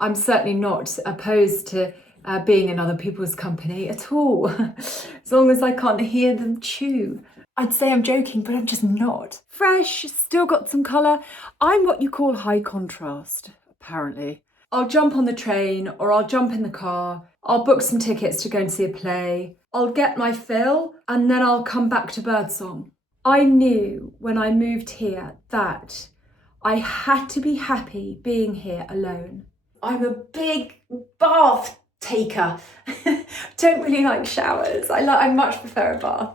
I'm certainly not opposed to being in other people's company at all, as long as I can't hear them chew. I'd say I'm joking, but I'm just not. Fresh, still got some colour. I'm what you call high contrast, apparently. I'll jump on the train or I'll jump in the car. I'll book some tickets to go and see a play. I'll get my fill and then I'll come back to birdsong. I knew when I moved here that I had to be happy being here alone. I'm a big bath taker. Don't really like showers. I much prefer a bath.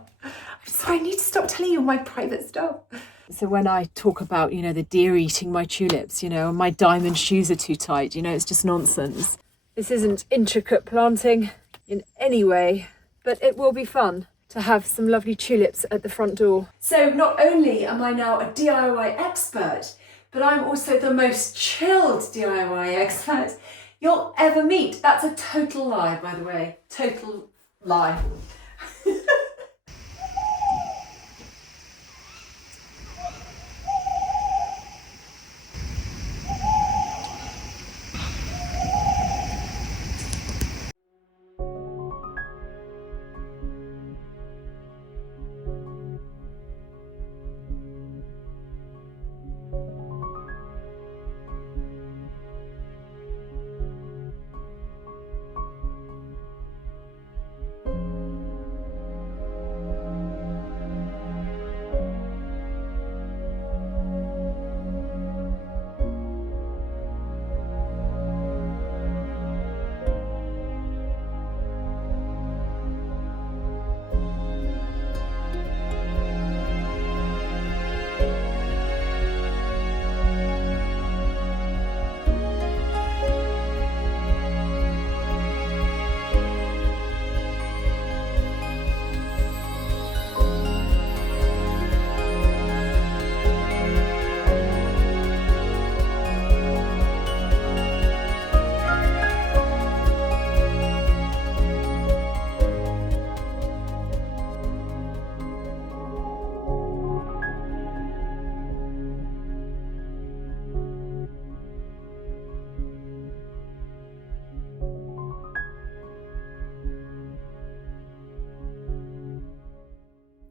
So I need to stop telling you my private stuff. So when I talk about, the deer eating my tulips, and my diamond shoes are too tight, it's just nonsense. This isn't intricate planting in any way, but it will be fun to have some lovely tulips at the front door. So not only am I now a DIY expert, but I'm also the most chilled DIY expert you'll ever meet. That's a total lie, by the way. Total lie.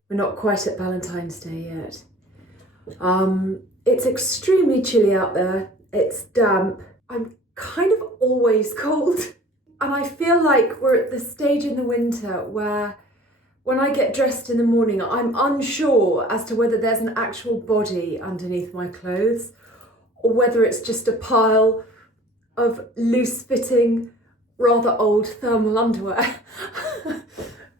We're not quite at Valentine's Day yet. It's extremely chilly out there. It's damp. I'm kind of always cold. And I feel like we're at the stage in the winter where when I get dressed in the morning, I'm unsure as to whether there's an actual body underneath my clothes or whether it's just a pile of loose-fitting, rather old thermal underwear.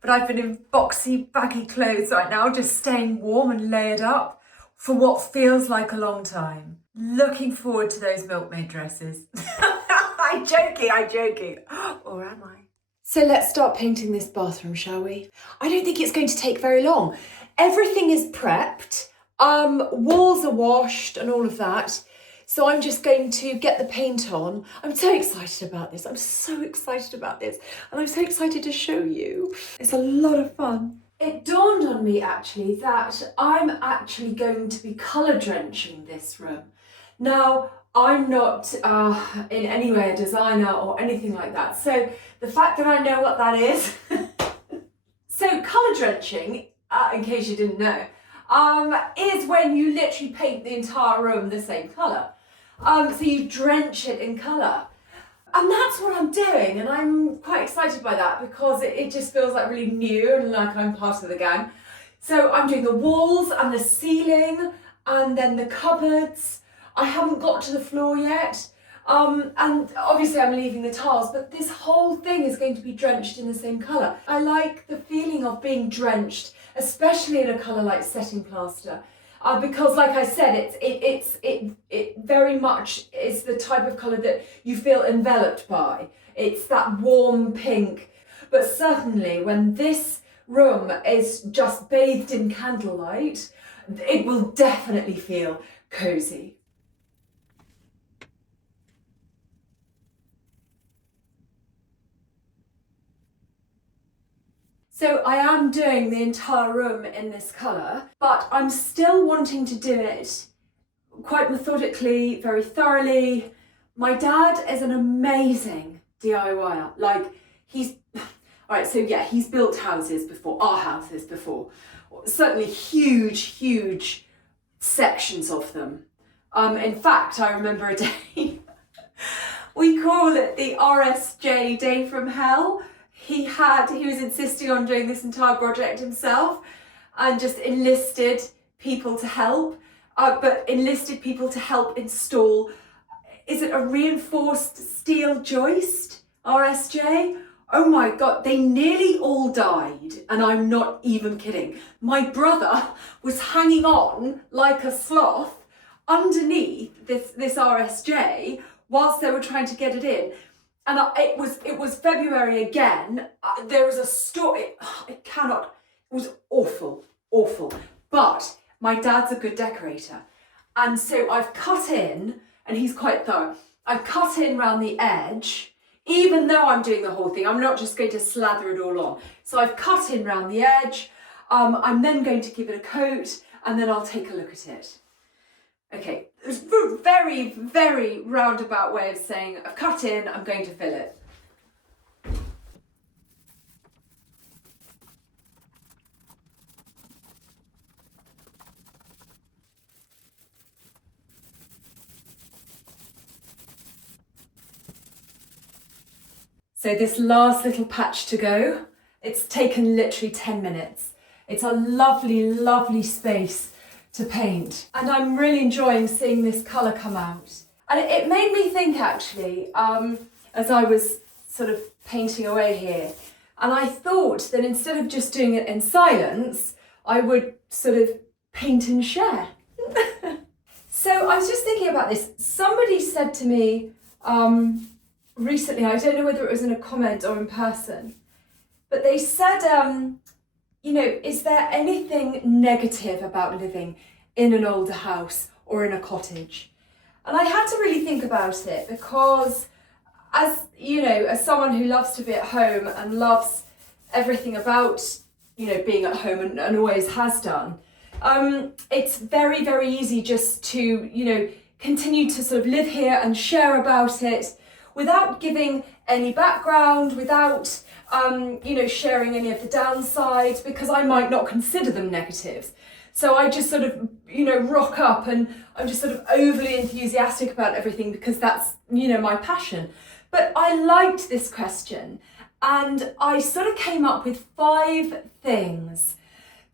But I've been in boxy, baggy clothes right now, just staying warm and layered up for what feels like a long time. Looking forward to those milkmaid dresses. I'm joking. Or am I? So let's start painting this bathroom, shall we? I don't think it's going to take very long. Everything is prepped. Walls are washed and all of that. So I'm just going to get the paint on. I'm so excited about this. And I'm so excited to show you. It's a lot of fun. It dawned on me actually that I'm actually going to be colour drenching this room. Now, I'm not in any way a designer or anything like that. So the fact that I know what that is. So colour drenching, in case you didn't know, is when you literally paint the entire room the same colour. So you drench it in colour. And that's what I'm doing, and I'm quite excited by that because it just feels like really new and like I'm part of the gang. So I'm doing the walls and the ceiling and then the cupboards. I haven't got to the floor yet. And obviously I'm leaving the tiles, but this whole thing is going to be drenched in the same colour. I like the feeling of being drenched, especially in a colour like setting plaster. Because like I said, it very much is the type of colour that you feel enveloped by. It's that warm pink. But certainly when this room is just bathed in candlelight, it will definitely feel cosy. So I am doing the entire room in this colour, but I'm still wanting to do it quite methodically, very thoroughly, My dad is an amazing DIYer. Like, all right, so yeah, he's built houses before, our houses before, certainly huge sections of them. In fact, I remember a day, we call it the RSJ Day from Hell. He was insisting on doing this entire project himself and just enlisted people to help, but enlisted people to help install, is it a reinforced steel joist, RSJ? Oh my God, they nearly all died, and I'm not even kidding. My brother was hanging on like a sloth underneath this RSJ whilst they were trying to get it in. And it was February again. There was a storm. It was awful. But my dad's a good decorator. And so I've cut in, and he's quite thorough. I've cut in round the edge, even though I'm doing the whole thing. I'm not just going to slather it all on. So I've cut in round the edge. I'm then going to give it a coat, and then I'll take a look at it. Okay, it's a very roundabout way of saying I've cut in, I'm going to fill it. So this last little patch to go, it's taken literally 10 minutes. It's a lovely space to paint. And I'm really enjoying seeing this colour come out. And it made me think actually, as I was sort of painting away here, and I thought that instead of just doing it in silence, I would sort of paint and share. So I was just thinking about this. Somebody said to me recently, I don't know whether it was in a comment or in person, but they said, is there anything negative about living in an older house or in a cottage? And I had to really think about it because as someone who loves to be at home and loves everything about, being at home and always has done, it's very easy just to, continue to sort of live here and share about it without giving any background, without sharing any of the downsides, because I might not consider them negatives. So I just sort of, rock up and I'm just sort of overly enthusiastic about everything because that's, my passion. But I liked this question and I sort of came up with 5 things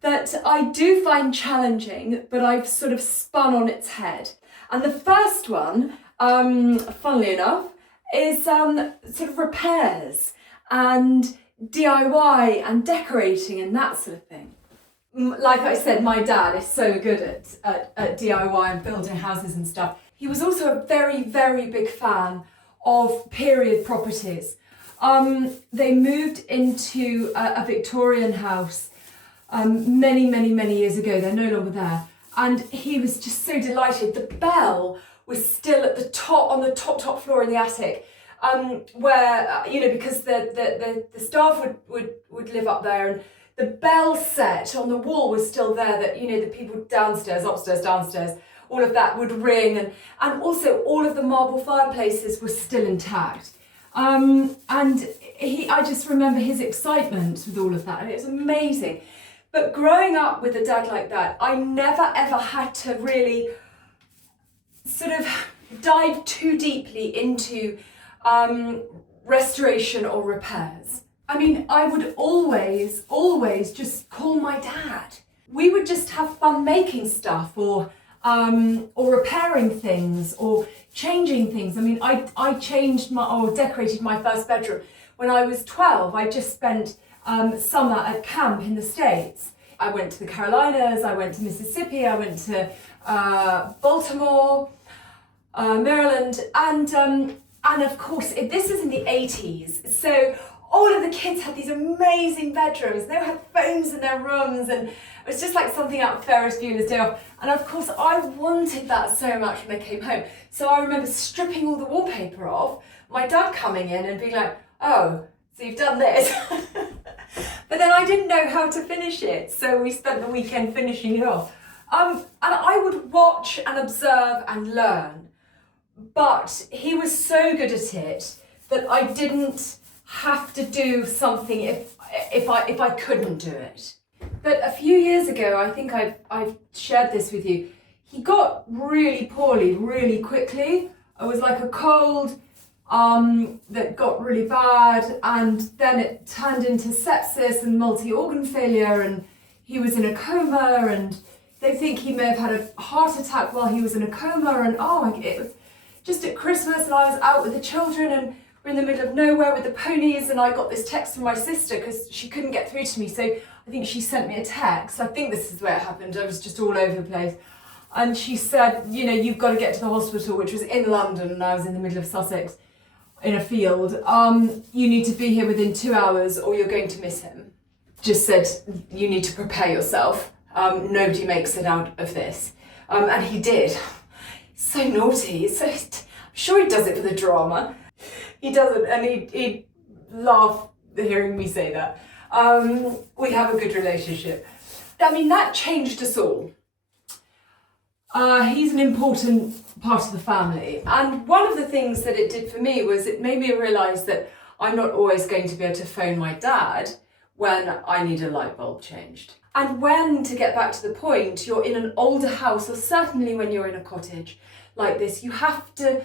that I do find challenging, but I've sort of spun on its head. And the first one, funnily enough, is sort of repairs and DIY and decorating and that sort of thing. Like I said, my dad is so good at DIY and building houses and stuff. He was also a very big fan of period properties. They moved into a Victorian house many years ago. They're no longer there. And he was just so delighted. The bell was still at the top, on the top floor in the attic, where, because the staff would live up there, and the bell set on the wall was still there that, the people downstairs, upstairs, downstairs, all of that would ring, and also all of the marble fireplaces were still intact. And I just remember his excitement with all of that, and it was amazing. But growing up with a dad like that, I never ever had to really sort of dive too deeply into restoration or repairs. I mean, I would always just call my dad. We would just have fun making stuff or repairing things or changing things. I mean, I changed or decorated my first bedroom when I was 12. I just spent summer at camp in the States. I went to the Carolinas, I went to Mississippi, I went to Baltimore, Maryland, and of course, this is in the 80s, so all of the kids had these amazing bedrooms. They had phones in their rooms, and it was just like something out of Ferris Bueller's Day Off. And of course, I wanted that so much when I came home. So I remember stripping all the wallpaper off, my dad coming in and being like, "Oh, so you've done this." But then I didn't know how to finish it, so we spent the weekend finishing it off. And I would watch and observe and learn. but he was so good at it that I didn't have to do something if I couldn't do it. But a few years ago, I think I've shared this with you, he got really poorly really quickly. It was like a cold that got really bad, and then it turned into sepsis and multi-organ failure, and he was in a coma, and they think he may have had a heart attack while he was in a coma, and it was just at Christmas, and I was out with the children, and we're in the middle of nowhere with the ponies, and I got this text from my sister because she couldn't get through to me, so I think she sent me a text. I think this is where it happened. I was just all over the place. And she said, you've got to get to the hospital, which was in London, and I was in the middle of Sussex in a field. You need to be here within 2 hours or you're going to miss him. Just said, you need to prepare yourself. Nobody makes it out of this. And he did. So naughty. I'm sure he does it for the drama. He doesn't, and he'd laugh hearing me say that. We have a good relationship. I mean, that changed us all. He's an important part of the family. And one of the things that it did for me was it made me realise that I'm not always going to be able to phone my dad when I need a light bulb changed. And when, to get back to the point, you're in an older house, or certainly when you're in a cottage like this, you have to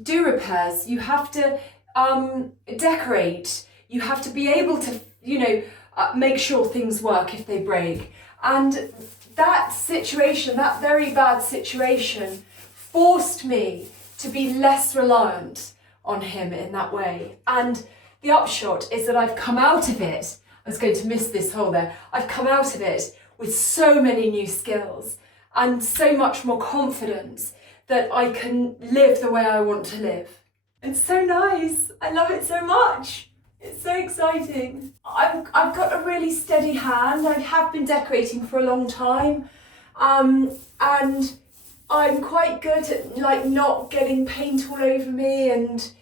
do repairs, you have to decorate, you have to be able to, make sure things work if they break. And that situation, that very bad situation, forced me to be less reliant on him in that way. And the upshot is that I've come out of it, I was going to miss this hole there, I've come out of it with so many new skills and so much more confidence that I can live the way I want to live. It's so nice, I love it so much. It's so exciting. I've got a really steady hand. I have been decorating for a long time, and I'm quite good at not getting paint all over me and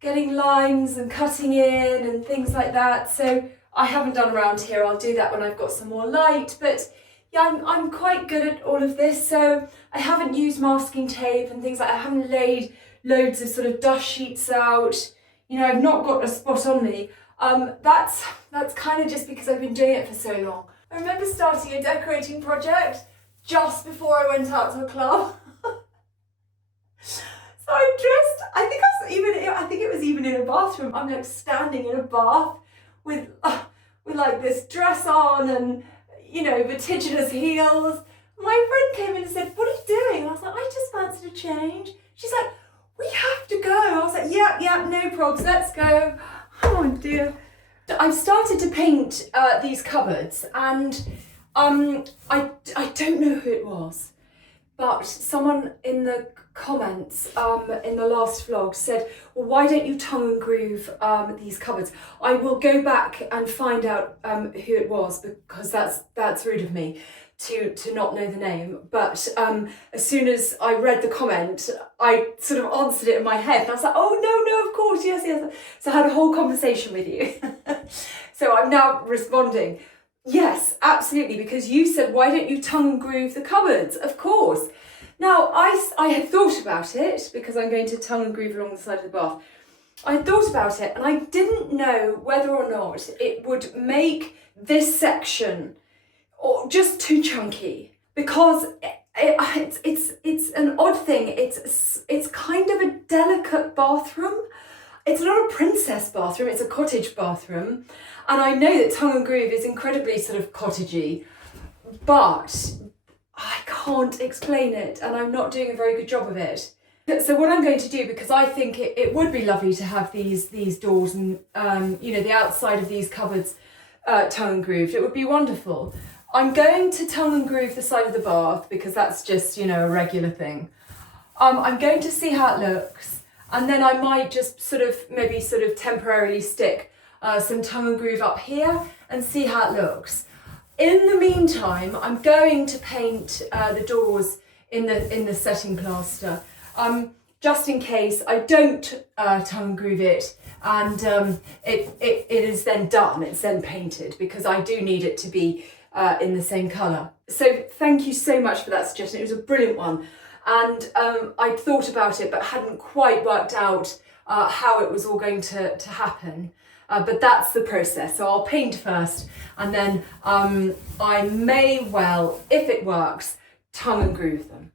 getting lines and cutting in and things like that. So I haven't done around here. I'll do that when I've got some more light. But yeah, I'm quite good at all of this. So I haven't used masking tape and things like that. I haven't laid loads of sort of dust sheets out. I've not got a spot on me. That's kind of just because I've been doing it for so long. I remember starting a decorating project just before I went out to a club. So I'm dressed, I think it was even in a bathroom. I'm like standing in a bath with like this dress on and, vertiginous heels. My friend came in and said, "What are you doing?" And I was like, "I just fancied a change." She's like, "We have to go." I was like, yeah, no probs, let's go. Oh dear. I've started to paint these cupboards, and I don't know who it was, but someone in the comments in the last vlog said, "Well, why don't you tongue and groove these cupboards?" I will go back and find out who it was, because that's rude of me to not know the name. But as soon as I read the comment, I sort of answered it in my head, and I was like, "Oh no, of course, yes." So I had a whole conversation with you. So I'm now responding, yes, absolutely, because you said, "Why don't you tongue and groove the cupboards?" Of course. Now, I had thought about it, because I'm going to tongue and groove along the side of the bath. I had thought about it, and I didn't know whether or not it would make this section or just too chunky, because it's an odd thing. It's kind of a delicate bathroom. It's not a princess bathroom, it's a cottage bathroom. And I know that tongue and groove is incredibly sort of cottagey, but I can't explain it, and I'm not doing a very good job of it. So what I'm going to do, because I think it would be lovely to have these doors and the outside of these cupboards tongue and grooved, it would be wonderful. I'm going to tongue and groove the side of the bath, because that's just, a regular thing. I'm going to see how it looks, and then I might just maybe temporarily stick some tongue and groove up here and see how it looks. In the meantime, I'm going to paint the doors in the setting plaster, just in case I don't tongue and groove it, and it is then done, it's then painted, because I do need it to be in the same colour. So thank you so much for that suggestion, it was a brilliant one. and I'd thought about it but hadn't quite worked out how it was all going to happen. But that's the process. So I'll paint first, and then I may well, if it works, tongue and groove them.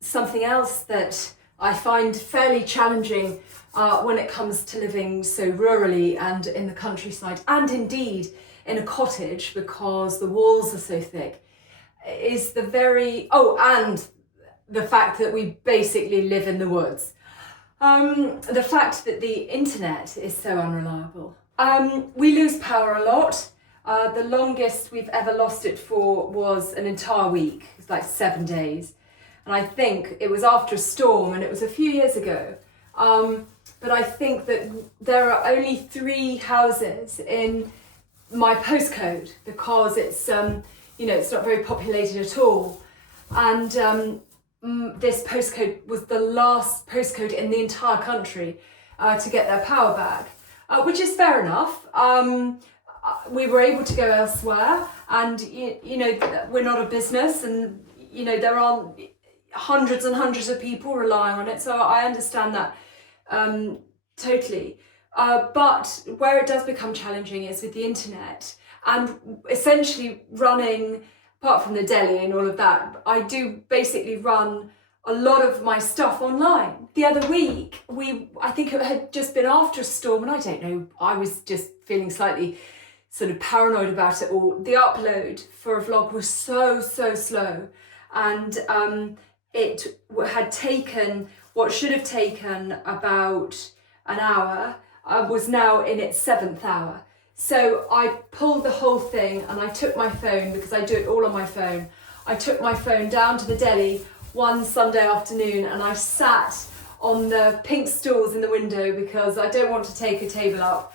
Something else that I find fairly challenging when it comes to living so rurally and in the countryside, and indeed in a cottage because the walls are so thick, is and the fact that we basically live in the woods. The fact that the internet is so unreliable. We lose power a lot. The longest we've ever lost it for was an entire week. It's like 7 days. And I think it was after a storm, and it was a few years ago. But I think that there are only 3 houses in my postcode because it's, it's not very populated at all. And this postcode was the last postcode in the entire country to get their power back, which is fair enough. We were able to go elsewhere, and we're not a business, and there aren't hundreds and hundreds of people relying on it, so I understand that totally. But where it does become challenging is with the internet, and essentially running, apart from the deli and all of that, I do basically run a lot of my stuff online. The other week, I think it had just been after a storm, and I don't know, I was just feeling slightly sort of paranoid about it all. The upload for a vlog was so slow, and it had taken what should have taken about an hour, was now in its 7th hour. So I pulled the whole thing, and I took my phone, because I do it all on my phone. I took my phone down to the deli one Sunday afternoon, and I sat on the pink stools in the window because I don't want to take a table up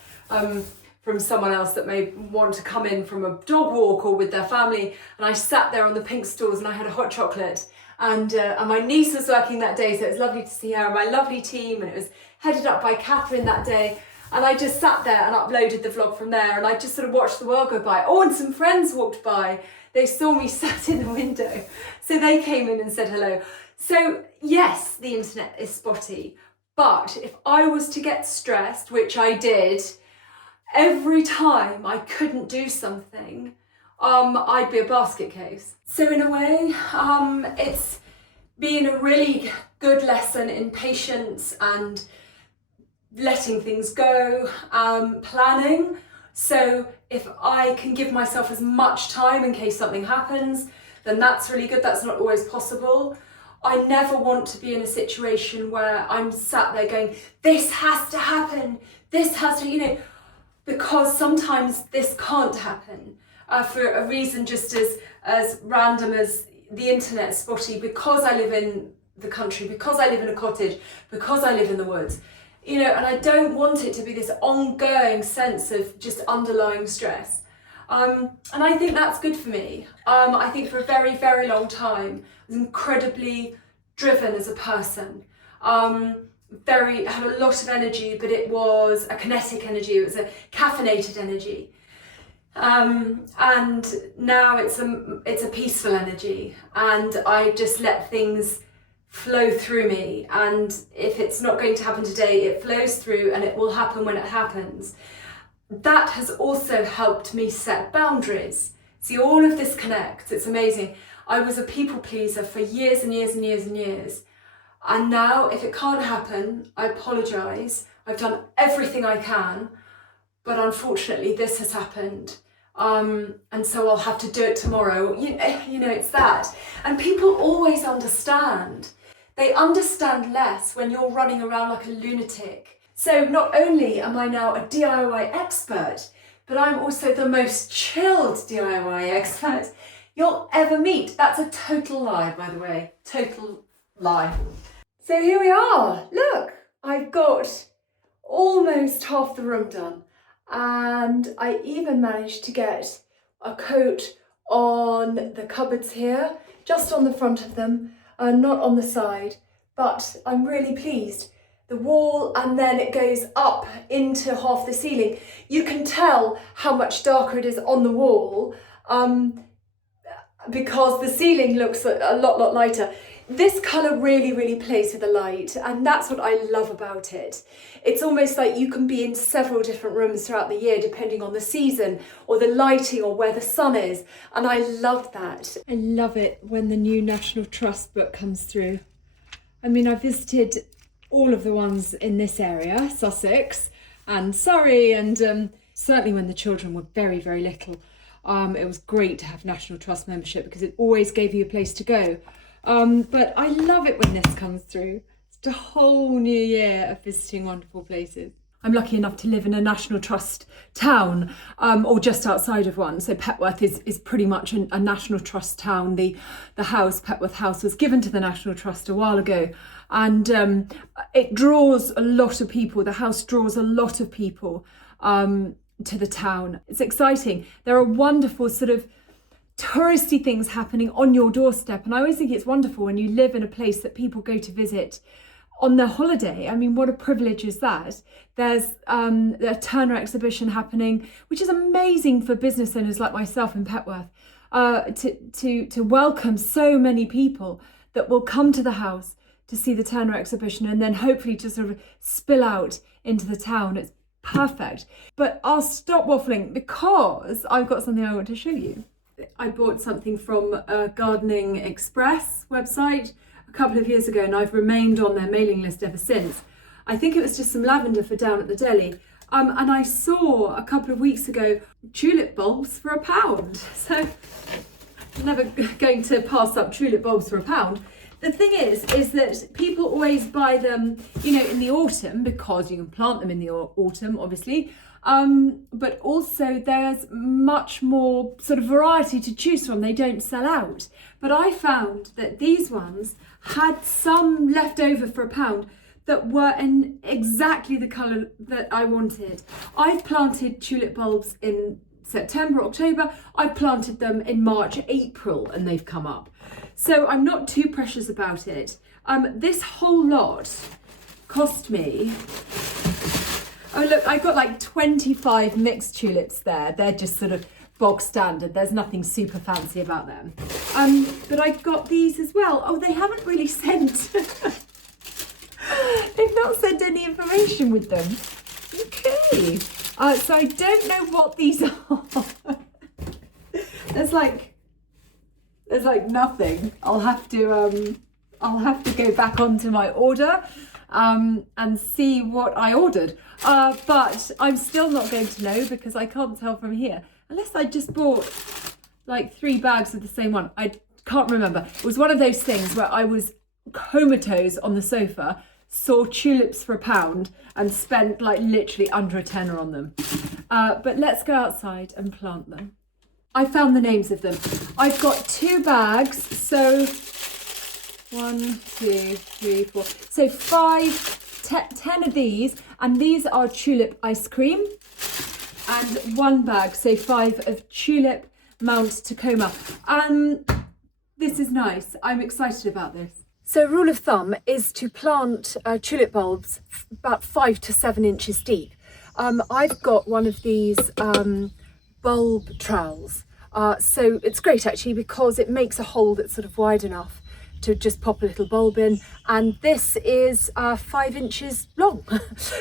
from someone else that may want to come in from a dog walk or with their family. And I sat there on the pink stools, and I had a hot chocolate. And my niece was working that day, so it was lovely to see her, and my lovely team, and it was headed up by Catherine that day. And I just sat there and uploaded the vlog from there, and I just sort of watched the world go by. Oh, and some friends walked by. They saw me sat in the window, so they came in and said hello. So yes, the internet is spotty, but if I was to get stressed, which I did, every time I couldn't do something, I'd be a basket case. So in a way, it's been a really good lesson in patience and letting things go, planning. So if I can give myself as much time in case something happens, then that's really good. That's not always possible. I never want to be in a situation where I'm sat there going, this has to happen, this has to, because sometimes this can't happen for a reason just as random as the internet spotty, because I live in the country, because I live in a cottage, because I live in the woods. And I don't want it to be this ongoing sense of just underlying stress. And I think that's good for me. I think for a very, very long time, I was incredibly driven as a person. Had a lot of energy, but it was a kinetic energy, it was a caffeinated energy. And now it's a peaceful energy, and I just let things flow through me, and if it's not going to happen today, it flows through, and it will happen when it happens. That has also helped me set boundaries. See, all of this connects. It's amazing. I was a people pleaser for years and years and years and years, and now if it can't happen, I apologise. I've done everything I can, but unfortunately this has happened. And so I'll have to do it tomorrow. It's that. And people always understand. They understand less when you're running around like a lunatic. So not only am I now a DIY expert, but I'm also the most chilled DIY expert you'll ever meet. That's a total lie, by the way. Total lie. So here we are. Look, I've got almost half the room done. And I even managed to get a coat on the cupboards here, just on the front of them, not on the side, but I'm really pleased. The wall, and then it goes up into half the ceiling. You can tell how much darker it is on the wall because the ceiling looks a lot lighter. This colour really plays with the light, and that's what I love about it. It's almost like you can be in several different rooms throughout the year depending on the season or the lighting or where the sun is, and I love that. I love it when the new National Trust book comes through. I mean, I visited all of the ones in this area, Sussex and Surrey, and certainly when the children were very little, it was great to have National Trust membership because it always gave you a place to go. But I love it when this comes through. It's a whole new year of visiting wonderful places. I'm lucky enough to live in a National Trust town, or just outside of one. So Petworth is pretty much a National Trust town. The house, Petworth House, was given to the National Trust a while ago, and it draws a lot of people. The house draws a lot of people to the town. It's exciting. There are wonderful sort of touristy things happening on your doorstep, and I always think it's wonderful when you live in a place that people go to visit on their holiday. I mean, what a privilege is that? There's a Turner exhibition happening, which is amazing for business owners like myself in Petworth, to welcome so many people that will come to the house to see the Turner exhibition and then hopefully to sort of spill out into the town. It's perfect. But I'll stop waffling because I've got something I want to show you. I bought something from Gardening Express website a couple of years ago, and I've remained on their mailing list ever since. I think it was just some lavender for down at the deli. And I saw a couple of weeks ago tulip bulbs for £1. So I'm never going to pass up tulip bulbs for £1. The thing is that people always buy them, in the autumn because you can plant them in the autumn, obviously. But also there's much more sort of variety to choose from. They don't sell out. But I found that these ones had some left over for £1 that were in exactly the colour that I wanted. I've planted tulip bulbs in September, October. I've planted them in March, April, and they've come up. So I'm not too precious about it. This whole lot cost me... Oh look, I got like 25 mixed tulips there. They're just sort of bog standard. There's nothing super fancy about them. But I got these as well. Oh, they haven't really sent... They've not sent any information with them. Okay. So I don't know what these are. There's like nothing. I'll have to go back onto my order and see what I ordered. But I'm still not going to know because I can't tell from here. Unless I just bought like 3 bags of the same one. I can't remember. It was one of those things where I was comatose on the sofa, saw tulips for £1 and spent like literally under a tenner on them. But let's go outside and plant them. I found the names of them. I've got 2 bags, so 1, 2, 3, 4. So 10 of these, and these are tulip ice cream, and 1 bag, so 5 of tulip Mount Tacoma. This is nice. I'm excited about this. So rule of thumb is to plant tulip bulbs about 5 to 7 inches deep. I've got one of these bulb trowels. So it's great actually because it makes a hole that's sort of wide enough to just pop a little bulb in, and this is 5 inches long.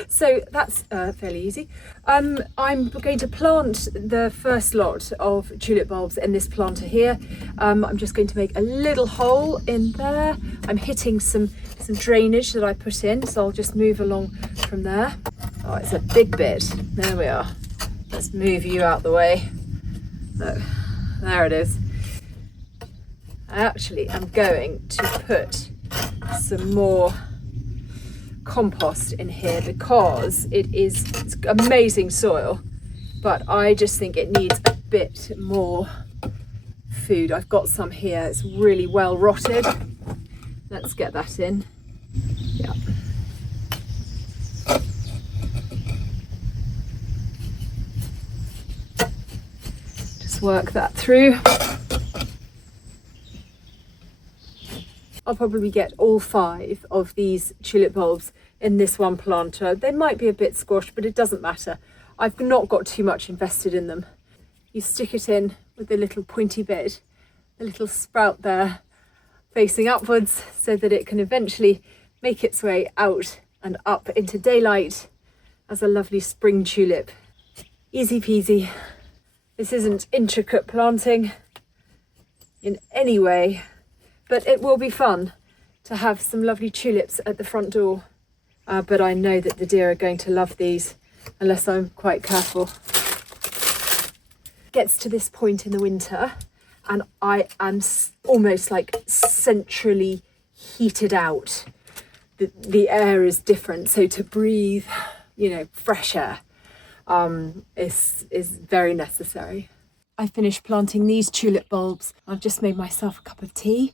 So that's fairly easy. I'm going to plant the first lot of tulip bulbs in this planter here. I'm just going to make a little hole in there. I'm hitting some drainage that I put in, so I'll just move along from there. Oh, it's a big bit. There we are. Let's move you out the way. Look, there it is. I actually am going to put some more compost in here because it's amazing soil, but I just think it needs a bit more food. I've got some here, it's really well rotted. Let's get that in. Yeah. Just work that through. I'll probably get all 5 of these tulip bulbs in this one planter. They might be a bit squashed, but it doesn't matter. I've not got too much invested in them. You stick it in with the little pointy bit, the little sprout there. I facing upwards so that it can eventually make its way out and up into daylight as a lovely spring tulip. Easy peasy. This isn't intricate planting in any way, but it will be fun to have some lovely tulips at the front door. But I know that the deer are going to love these unless I'm quite careful. Gets to this point in the winter and I am almost like centrally heated out. The air is different, so to breathe, fresh air is very necessary. I finished planting these tulip bulbs. I've just made myself a cup of tea.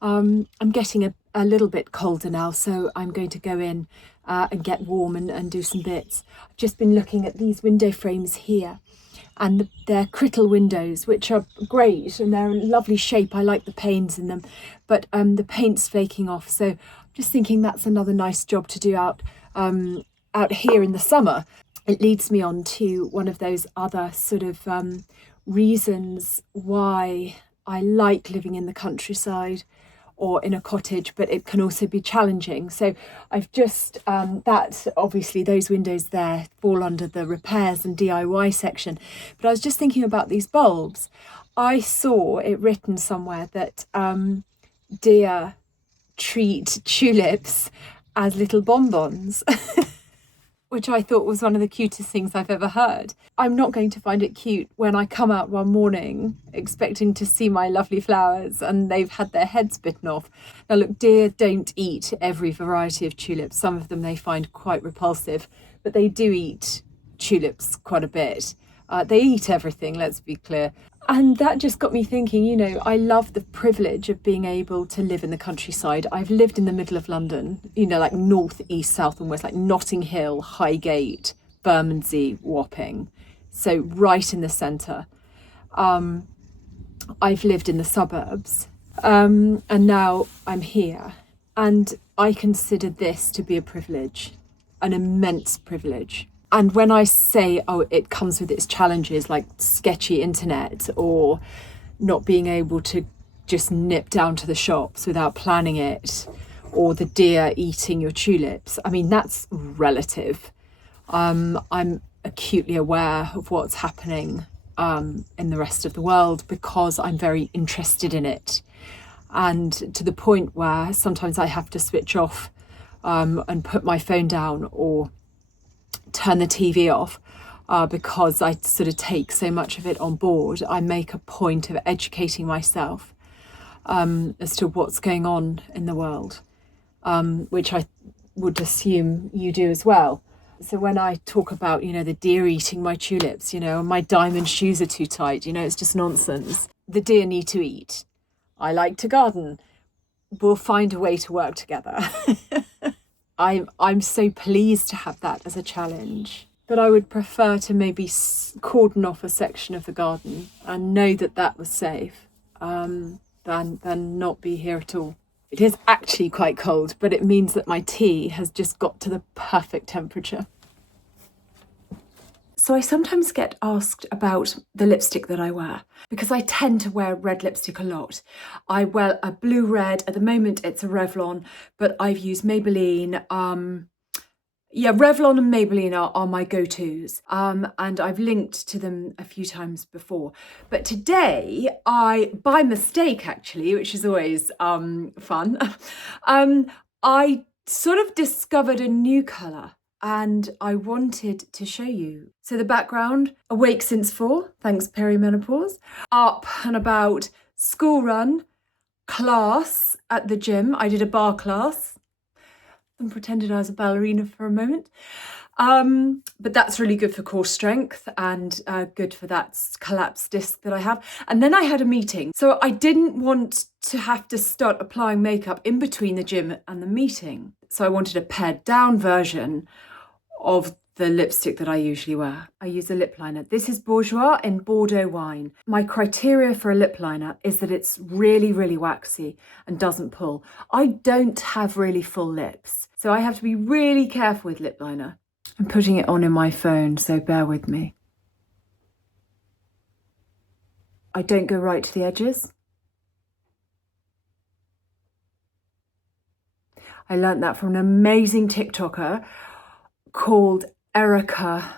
I'm getting a little bit colder now, so I'm going to go in and get warm and do some bits. I've just been looking at these window frames here, and they're Crittle windows, which are great and they're in lovely shape. I like the panes in them, but the paint's flaking off, so I'm just thinking that's another nice job to do out here in the summer. It leads me on to one of those other sort of reasons why I like living in the countryside or in a cottage, but it can also be challenging. So I've just, that obviously those windows there fall under the repairs and DIY section, but I was just thinking about these bulbs. I saw it written somewhere that deer treat tulips as little bonbons, which I thought was one of the cutest things I've ever heard. I'm not going to find it cute when I come out one morning expecting to see my lovely flowers and they've had their heads bitten off. Now look, deer don't eat every variety of tulips. Some of them they find quite repulsive, but they do eat tulips quite a bit. They eat everything, let's be clear. And that just got me thinking, I love the privilege of being able to live in the countryside. I've lived in the middle of London, like north, east, south and west, like Notting Hill, Highgate, Bermondsey, Wapping. So right in the centre. I've lived in the suburbs and now I'm here. And I consider this to be a privilege, an immense privilege. And when I say, it comes with its challenges like sketchy internet or not being able to just nip down to the shops without planning it, or the deer eating your tulips, I mean, that's relative. I'm acutely aware of what's happening in the rest of the world because I'm very interested in it. And to the point where sometimes I have to switch off and put my phone down or turn the TV off because I sort of take so much of it on board. I make a point of educating myself as to what's going on in the world, which I would assume you do as well. So when I talk about, the deer eating my tulips, my diamond shoes are too tight, it's just nonsense. The deer need to eat. I like to garden. We'll find a way to work together. I'm so pleased to have that as a challenge, but I would prefer to maybe cordon off a section of the garden and know that was safe than not be here at all. It is actually quite cold, but it means that my tea has just got to the perfect temperature. So I sometimes get asked about the lipstick that I wear because I tend to wear red lipstick a lot. I wear a blue red. At the moment it's a Revlon, but I've used Maybelline. Revlon and Maybelline are my go-tos, and I've linked to them a few times before. But today, by mistake actually, which is always fun, I sort of discovered a new colour and I wanted to show you. So the background, awake since 4, thanks perimenopause, up and about, school run, class at the gym. I did a bar class and pretended I was a ballerina for a moment. But that's really good for core strength and good for that collapsed disc that I have. And then I had a meeting. So I didn't want to have to start applying makeup in between the gym and the meeting. So I wanted a pared down version of the lipstick that I usually wear. I use a lip liner. This is Bourjois in Bordeaux Wine. My criteria for a lip liner is that it's really, really waxy and doesn't pull. I don't have really full lips, so I have to be really careful with lip liner. I'm putting it on in my phone, so bear with me. I don't go right to the edges. I learned that from an amazing TikToker called Erica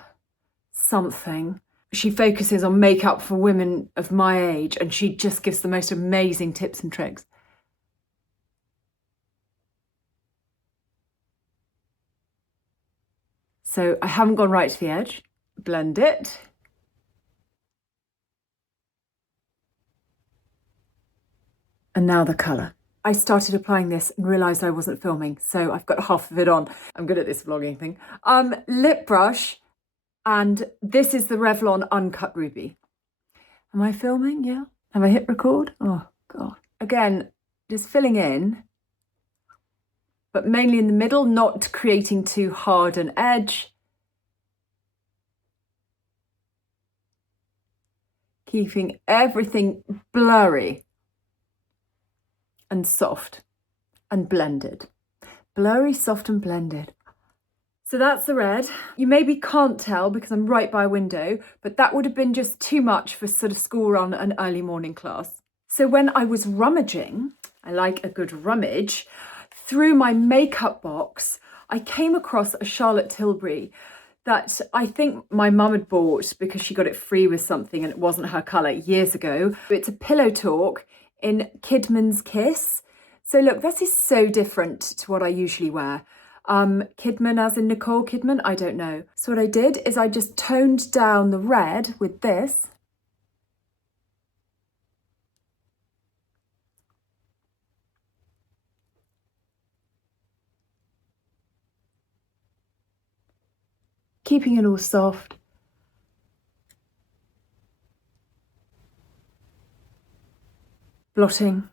something. She focuses on makeup for women of my age, and she just gives the most amazing tips and tricks. So I haven't gone right to the edge. Blend it. And now the colour. I started applying this and realised I wasn't filming, so I've got half of it on. I'm good at this vlogging thing. Lip brush, and this is the Revlon Uncut Ruby. Am I filming? Yeah. Have I hit record? Oh, God. Again, just filling in, but mainly in the middle, not creating too hard an edge. Keeping everything blurry and soft and blended. Blurry, soft and blended. So that's the red. You maybe can't tell because I'm right by a window, but that would have been just too much for sort of school run and early morning class. So when I was rummaging, I like a good rummage, through my makeup box, I came across a Charlotte Tilbury that I think my mum had bought because she got it free with something and it wasn't her colour years ago. It's a Pillow Talk in Kidman's Kiss. So look, this is so different to what I usually wear. Kidman as in Nicole Kidman, I don't know. So what I did is I just toned down the red with this. Keeping it all soft. Blotting.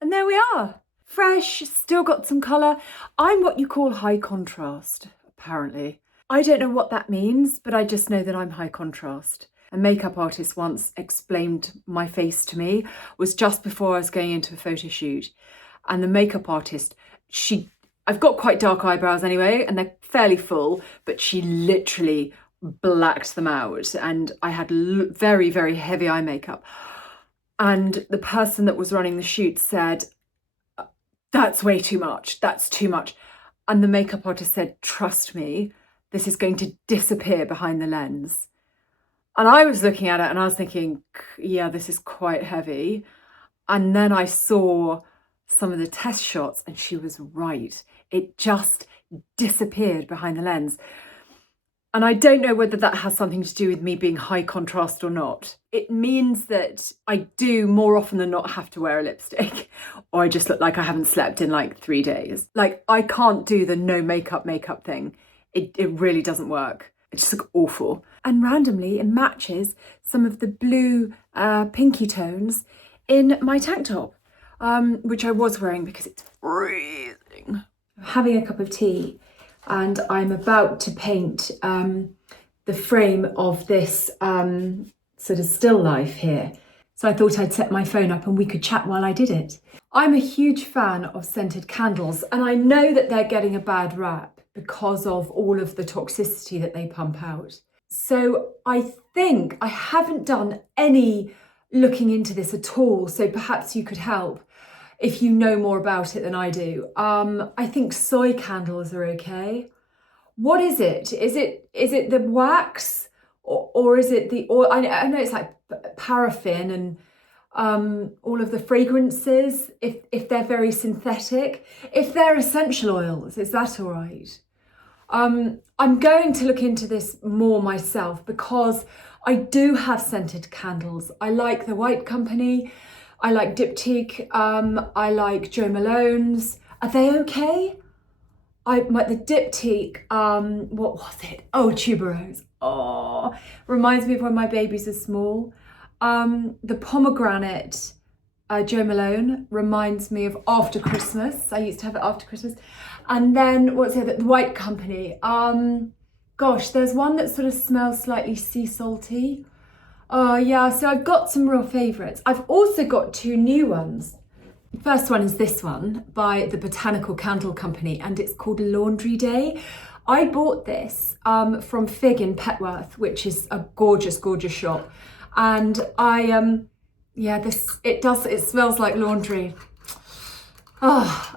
And there we are. Fresh, still got some colour. I'm what you call high contrast, apparently. I don't know what that means, but I just know that I'm high contrast. A makeup artist once explained my face to me, was just before I was going into a photo shoot. And the makeup artist, I've got quite dark eyebrows anyway, and they're fairly full, but she literally blacked them out. And I had very, very heavy eye makeup. And the person that was running the shoot said, that's way too much, that's too much. And the makeup artist said, trust me, this is going to disappear behind the lens. And I was looking at it and I was thinking, yeah, this is quite heavy. And then I saw some of the test shots and she was right. It just disappeared behind the lens. And I don't know whether that has something to do with me being high contrast or not. It means that I do more often than not have to wear a lipstick, or I just look like I haven't slept in like 3 days. Like, I can't do the no makeup thing. It really doesn't work. It just looks awful. And randomly it matches some of the blue pinky tones in my tank top, which I was wearing because it's freezing. I'm having a cup of tea. And I'm about to paint the frame of this sort of still life here. So I thought I'd set my phone up and we could chat while I did it. I'm a huge fan of scented candles, and I know that they're getting a bad rap because of all of the toxicity that they pump out. So I think I haven't done any looking into this at all, so perhaps you could help if you know more about it than I do. I think soy candles are okay. What is it? Is it the wax or is it the oil? I know it's like paraffin and all of the fragrances, if they're very synthetic. If they're essential oils, is that all right? I'm going to look into this more myself because I do have scented candles. I like the White Company. I like Diptyque, I like Jo Malone's. Are they okay? The Diptyque, what was it? Oh, tuberose. Oh, reminds me of when my babies are small. The pomegranate, Jo Malone, reminds me of After Christmas. I used to have it after Christmas. And then, what's it? The White Company. Gosh, there's one that sort of smells slightly sea salty. Oh yeah, so I've got some real favourites. I've also got 2 new ones. The first one is this one by the Botanical Candle Company, and it's called Laundry Day. I bought this from Fig in Petworth, which is a gorgeous, gorgeous shop. And it smells like laundry. Oh,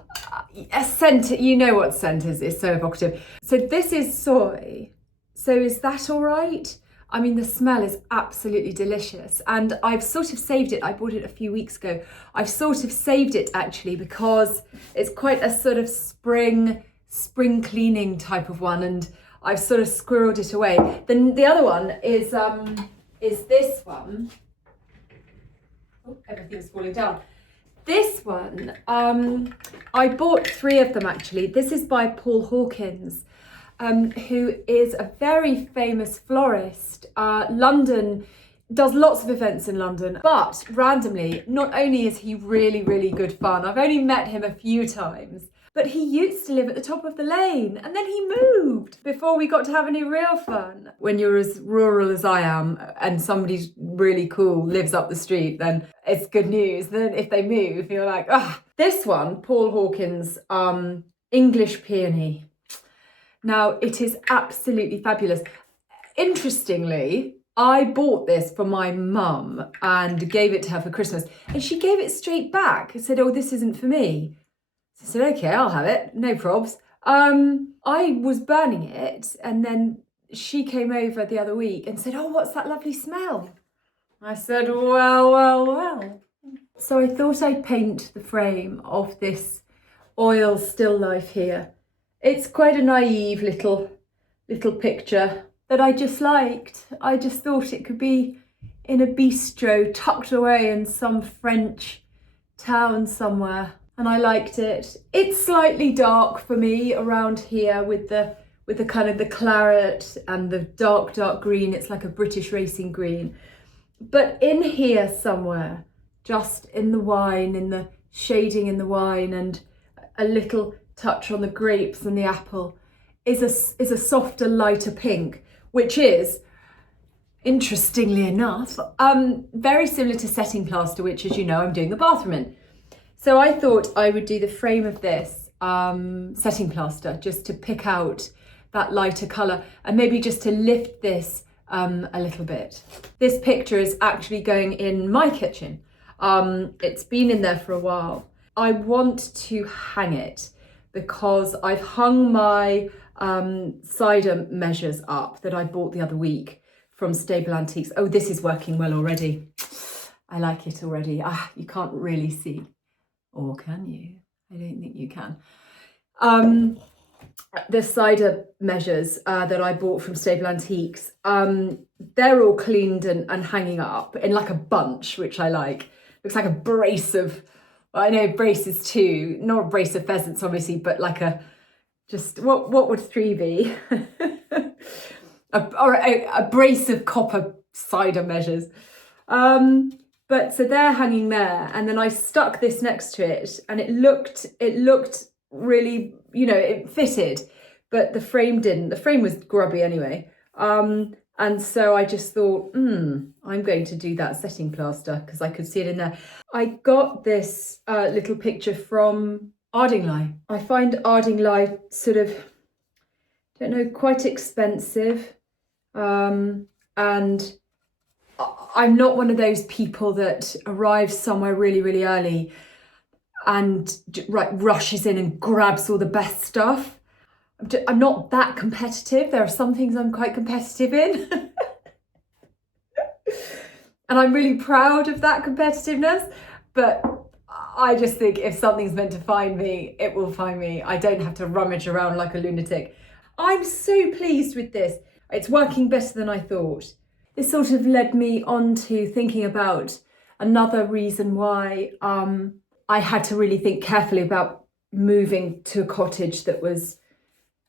a scent, you know what scent is so evocative. So this is soy. So is that all right? I mean, the smell is absolutely delicious. And I've sort of saved it. I bought it a few weeks ago. I've sort of saved it actually because it's quite a sort of spring cleaning type of one. And I've sort of squirreled it away. Then the other one is this one. Oh, everything's falling down. This one, I bought 3 of them actually. This is by Paul Hawkins, who is a very famous florist. London, does lots of events in London, but randomly, not only is he really, really good fun, I've only met him a few times, but he used to live at the top of the lane and then he moved before we got to have any real fun. When you're as rural as I am and somebody's really cool lives up the street, then it's good news. Then if they move, you're like, ah. This one, Paul Hawkins, English Peony. Now, it is absolutely fabulous. Interestingly, I bought this for my mum and gave it to her for Christmas, and she gave it straight back and said, oh, this isn't for me. I said, okay, I'll have it, no probs. I was burning it, and then she came over the other week and said, oh, what's that lovely smell? I said, well. So I thought I'd paint the frame of this oil still life here. It's quite a naive little picture that I just liked. I just thought it could be in a bistro tucked away in some French town somewhere. And I liked it. It's slightly dark for me around here with the kind of the claret and the dark green. It's like a British racing green. But in here somewhere, just in the wine, in the shading in the wine, and a little touch on the grapes and the apple, is a softer, lighter pink, which is, interestingly enough, very similar to setting plaster, which, as you know, I'm doing the bathroom in. So I thought I would do the frame of this setting plaster just to pick out that lighter colour and maybe just to lift this a little bit. This picture is actually going in my kitchen. It's been in there for a while. I want to hang it because I've hung my cider measures up that I bought the other week from Stable Antiques. Oh, this is working well already. I like it already. Ah, you can't really see. Or can you? I don't think you can. The cider measures that I bought from Stable Antiques, they're all cleaned and hanging up in like a bunch, which I like. Looks like a brace of, well, I know braces too, not a brace of pheasants obviously, but like what would 3 be? a brace of copper cider measures. But so they're hanging there, and then I stuck this next to it, and it looked really, you know, it fitted, but the frame didn't. The frame was grubby anyway. And so I just thought, I'm going to do that setting plaster because I could see it in there. I got this little picture from Ardingly. I find Ardingly sort of, don't know, quite expensive, and I'm not one of those people that arrives somewhere really, really early and rushes in and grabs all the best stuff. I'm not that competitive. There are some things I'm quite competitive in. And I'm really proud of that competitiveness. But I just think if something's meant to find me, it will find me. I don't have to rummage around like a lunatic. I'm so pleased with this. It's working better than I thought. This sort of led me on to thinking about another reason why I had to really think carefully about moving to a cottage that was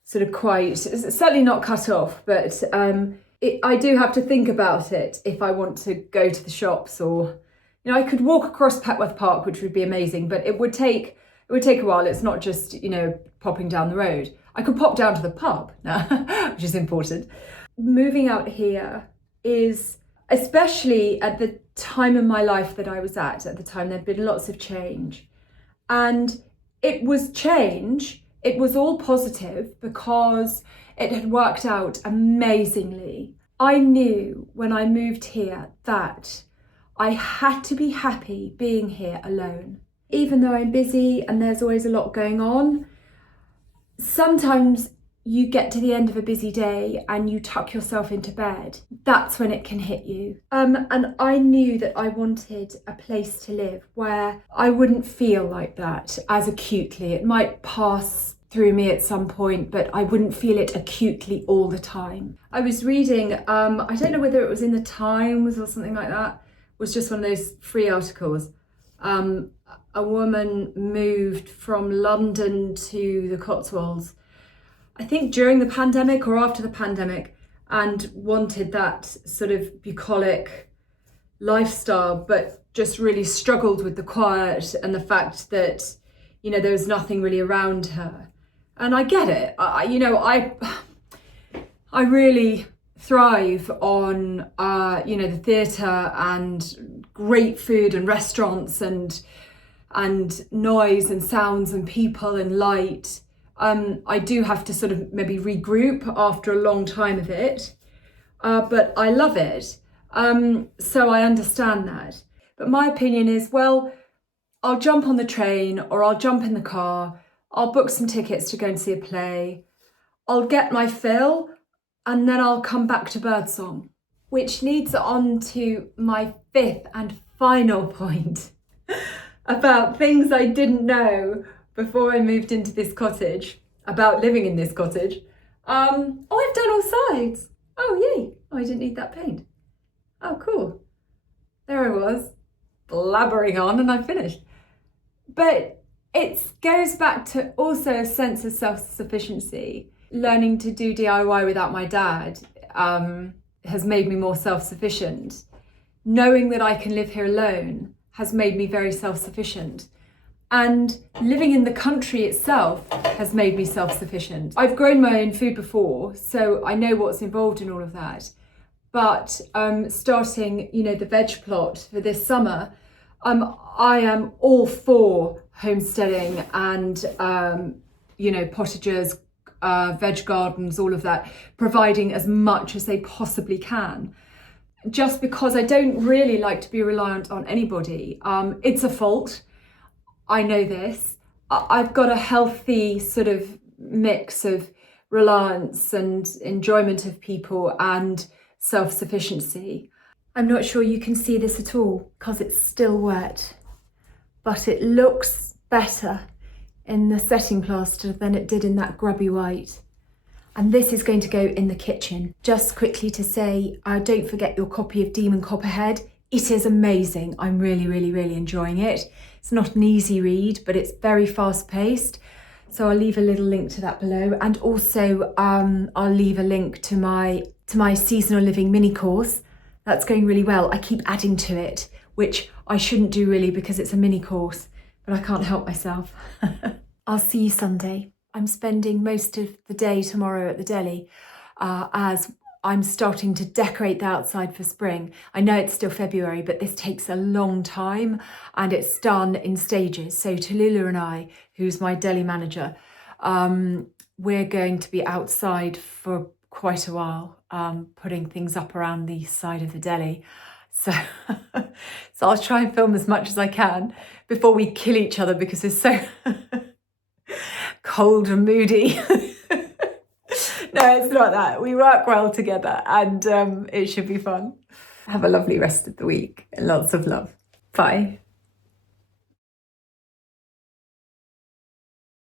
sort of quite, certainly not cut off, but I do have to think about it if I want to go to the shops, or, you know, I could walk across Petworth Park, which would be amazing, but it would take a while. It's not just, you know, popping down the road. I could pop down to the pub, which is important. Moving out here is, especially at the time in my life that I was at the time, there'd been lots of change. And it was change. It was all positive because it had worked out amazingly. I knew when I moved here that I had to be happy being here alone. even though I'm busy and there's always a lot going on, sometimes you get to the end of a busy day and you tuck yourself into bed. That's when it can hit you. And I knew that I wanted a place to live where I wouldn't feel like that as acutely. It might pass through me at some point, but I wouldn't feel it acutely all the time. I was reading, I don't know whether it was in the Times or something like that, it was just one of those free articles. A woman moved from London to the Cotswolds, I think during the pandemic or after the pandemic, and wanted that sort of bucolic lifestyle, but just really struggled with the quiet and the fact that, you know, there was nothing really around her. And I get it. I really thrive on, the theatre and great food and restaurants and noise and sounds and people and light. I do have to sort of maybe regroup after a long time of it, but I love it. So I understand that. But my opinion is, well, I'll jump on the train or I'll jump in the car, I'll book some tickets to go and see a play, I'll get my fill, and then I'll come back to birdsong. Which leads on to my fifth and final point about things I didn't know before I moved into this cottage, about living in this cottage. I've done all sides. Oh, yay. Oh, I didn't need that paint. Oh, cool. There I was, blabbering on, and I finished. But it goes back to also a sense of self-sufficiency. Learning to do DIY without my dad has made me more self-sufficient. Knowing that I can live here alone has made me very self-sufficient. And living in the country itself has made me self-sufficient. I've grown my own food before, so I know what's involved in all of that. But starting, the veg plot for this summer, I am all for homesteading and, pottagers, veg gardens, all of that, providing as much as they possibly can. Just because I don't really like to be reliant on anybody. It's a fault. I know this. I've got a healthy sort of mix of reliance and enjoyment of people and self-sufficiency. I'm not sure you can see this at all because it's still wet, but it looks better in the setting plaster than it did in that grubby white. And this is going to go in the kitchen. Just quickly to say, don't forget your copy of Demon Copperhead. It is amazing. I'm really, really, really enjoying it. It's not an easy read, but it's very fast paced. So I'll leave a little link to that below. And also I'll leave a link to my seasonal living mini course. That's going really well. I keep adding to it, which I shouldn't do really because it's a mini course, but I can't help myself. I'll see you Sunday. I'm spending most of the day tomorrow at the deli as I'm starting to decorate the outside for spring. I know it's still February, but this takes a long time and it's done in stages. So Tallulah and I, who's my deli manager, we're going to be outside for quite a while, putting things up around the side of the deli. So I'll try and film as much as I can before we kill each other because it's so cold and moody. No, it's not that. We work well together and it should be fun. Have a lovely rest of the week and lots of love. Bye.